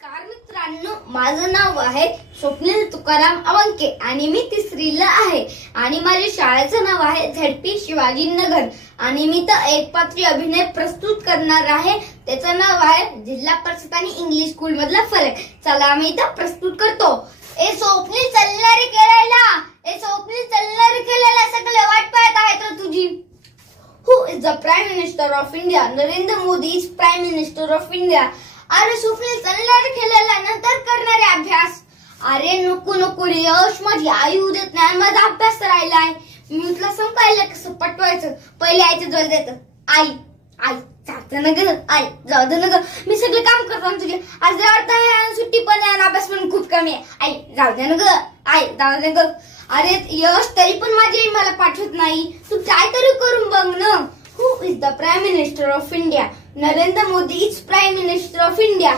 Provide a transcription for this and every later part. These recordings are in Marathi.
नमस्कार मित्रांनो, माझं नाव आहे स्वप्नील तुकाराम अवंके आणि मी तिसरीला आहे आणि माझ्या शाळेचं नाव आहे झेडपी शिवाजीनगर आणि मी तर एकपात्री अभिनय प्रस्तुत करणार आहे. त्याचं नाव आहे जिल्हा परिषद आणि इंग्लिश स्कूल मधला फरक. चला आम्ही इथं प्रस्तुत करतो. ए स्वप्नील चालणारे खेळायला, ए स्वप्नील चालणारे खेळायला, सगळे वाट पाहत आहेत तर तुझी. Who is the Prime Minister of India? Narendra Modi is Prime Minister of India. अरे स्वप्नील चालणारे खेळायला, नंतर करणारे अभ्यास. अरे नको नको रे यश, माझी आई उद्यात नाही, माझा अभ्यास राहिलाय. मी तुला संपायला कसं पटवायचं, पहिले आईच्या जवळ जायचं. आई आई जातं ना ग, आई जाऊ दे ना ग, मी सगळे काम करतो तुझे. आज अर्थ आहे, सुट्टी पण आहे आणि अभ्यास पण खूप कमी आहे. आई जाऊ दे ना ग, आई जाऊ दे ग. अरे यश, तरी पण माझी आई मला पाठवत नाही. तू काय तरी करून बघ ना. Who is the Prime Minister of India? Narendra Modi is Prime Minister of India.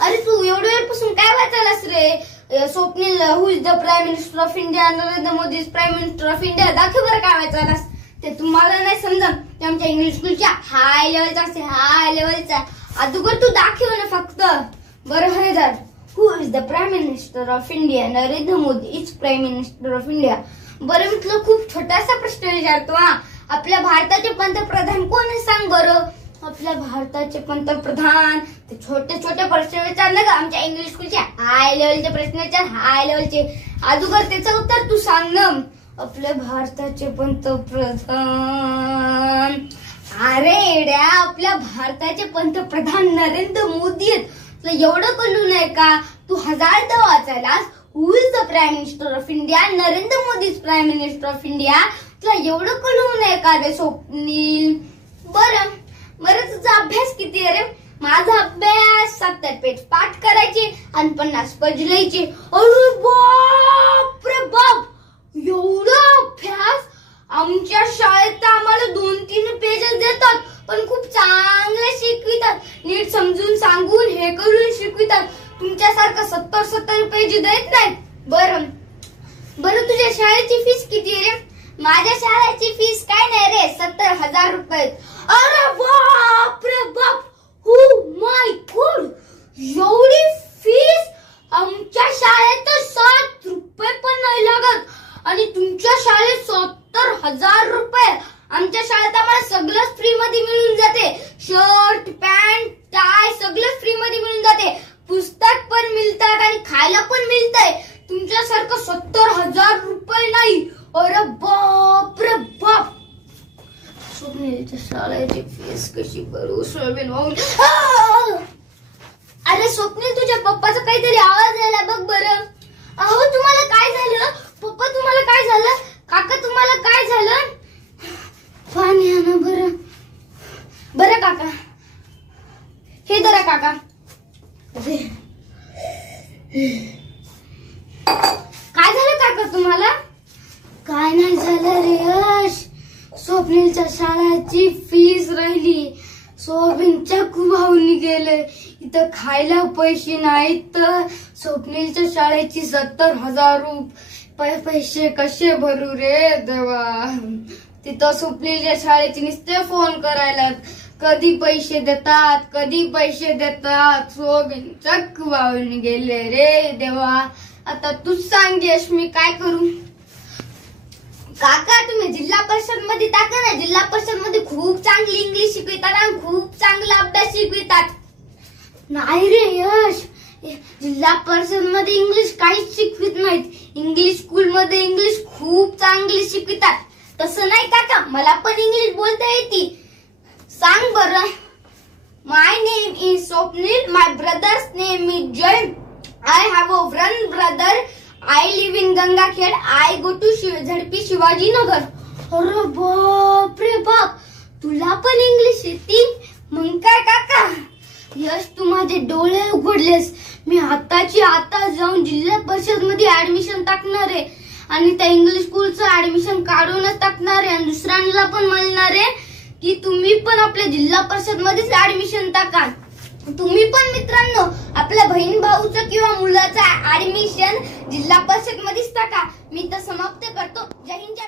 अरे तू एवढ्या वेळपासून काय वाचायलास रे Swapnil? Who is the Prime Minister of India? Narendra Modi is Prime Minister of India. दाखव बरं काय वाचायलास ते. तुम्हाला नाही समजत, ते आमच्या इंग्लिश स्कूलच्या हाय लेवलचा असते, हाय लेवलचा. अगोदर तू दाखव ना फक्त. बरं हरेदार, Who is the Prime Minister of India? Narendra Modi is Prime Minister of India. बरं मी तुला खूप छोटासा प्रश्न विचारतो. आपल्या भारताचे पंतप्रधान कोण आहे सांग बरं? आपल्या भारताचे पंतप्रधान. ते छोटे छोटे प्रश्न विचारले का आमच्या इंग्लिश स्कूलच्या हाय लेवलचे प्रश्न विचार, हाय लेवलचे. अगोदर त्याचं उत्तर तू सांग ना. आपल्या भारताचे पंतप्रधान. अरे एड्या, आपल्या भारताचे पंतप्रधान नरेंद्र मोदी आहेत. तुला एवढं कळू नये का? तू 1000दा वाचायलास Who is the Prime Minister of India? Narendra Modi is Prime Minister of India. तुला एवढं कळू नये का रे स्वप्नील? बरं बरं, तुझा अभ्यास किती आहे रे? माझा अभ्यास 70 पेज पाठ करायचे आणि 50 पेज लिहायचे. अरे बाप रे बाप, एवढा अभ्यास? आमच्या शाळेत आम्हाला 2-3 पेजेस देतात, पण खूप चांगले शिकवितात. नीट समजून सांगून हे करून शिकवितात. तुमच्यासारखं 70 पेज देत नाहीत. बरं बरं, तुझ्या शाळेची फीस किती रे? माझ्या शाळेची फीस काय नाही रे, 70,000 रुपये. अरे बाप रे बाप, हो माय गॉड, एवढी फीस? आमच्या शाळेत 7 रुपये पण नाही लागत आणि तुमच्या शाळेत 70,000 रुपये. आमच्या शाळेत आम्हाला सगळंच फ्री मध्ये मिळून जाते. शर्ट, पॅन्ट, टाय सगळं फ्री मध्ये मिळून जाते. पुस्तक पण मिळतात आणि खायला पण मिळतंय. तुमच्यासारखं 70,000 रुपये नाही. अरे बाप रे बाप. स्वप्नीलच्या शाळेची फीस कशी भरू सोयाबीन वाहून? अरे स्वप्नील, तुझ्या पप्पाचा काहीतरी आवाज यायला बघ बरं. अहो तुम्हाला काय झालं? पप्पा तुम्हाला काय झालं? काका तुम्हाला काय झालं? पाणी आणा बरं. बरं काका, हे धरा काका. काय झालं काका तुम्हाला? काय नाही झालं रे यश, स्वप्नीलच्या शाळेची फीस राहिली. सोयाबीनच्या भावनी गेले. इथं खायला पैसे नाहीत तर स्वप्नीलच्या शाळेची 70,000 रुपये पैसे कसे भरू रे देवा? तिथं स्वप्नीलच्या शाळेची नुसते फोन करायला, कधी पैसे देतात, कधी पैसे देतात. सोयाबीनच्या भावनी गेले रे देवा. आता तूच सांग यश, मी काय करू? काका तुम्ही जिल्हा परिषद मध्ये टाका ना. जिल्हा परिषद मध्ये खूप चांगली इंग्लिश शिकवितात आणि खूप चांगला अभ्यास शिकवितात. नाही रे यश, जिल्हा परिषद मध्ये इंग्लिश काहीच शिकवित नाहीत. इंग्लिश स्कूल मध्ये इंग्लिश खूप चांगली शिकवितात. तसं नाही काका, मला पण इंग्लिश बोलता येते. सांग बरं. My name is Swapnil, my brother's name is Jay. I have a one brother. I live in Gangakhed. I go to ZP Shivajinagar. अरे बाप रे बाप, तुला पण इंग्लिश येते? मग काय काका? यश, तू माझे डोळे उघडलेस. मी आताची आता जाऊन जिल्हा परिषद मध्ये ऍडमिशन टाकणार आहे आणि त्या इंग्लिश स्कूलचं ऍडमिशन काढूनच टाकणार आहे. आणि दुसऱ्यांना पण म्हणणार आहे की तुम्ही पण आपल्या जिल्हा परिषद मध्येच ऍडमिशन टाका. तुम्ही पण मित्रांनो आपल्या बहीण भाऊचं किंवा मुलाचं ऍडमिशन जिल्हा परिषद मध्येच टाका. मी तर समाप्त करतो. जय हिंद, जय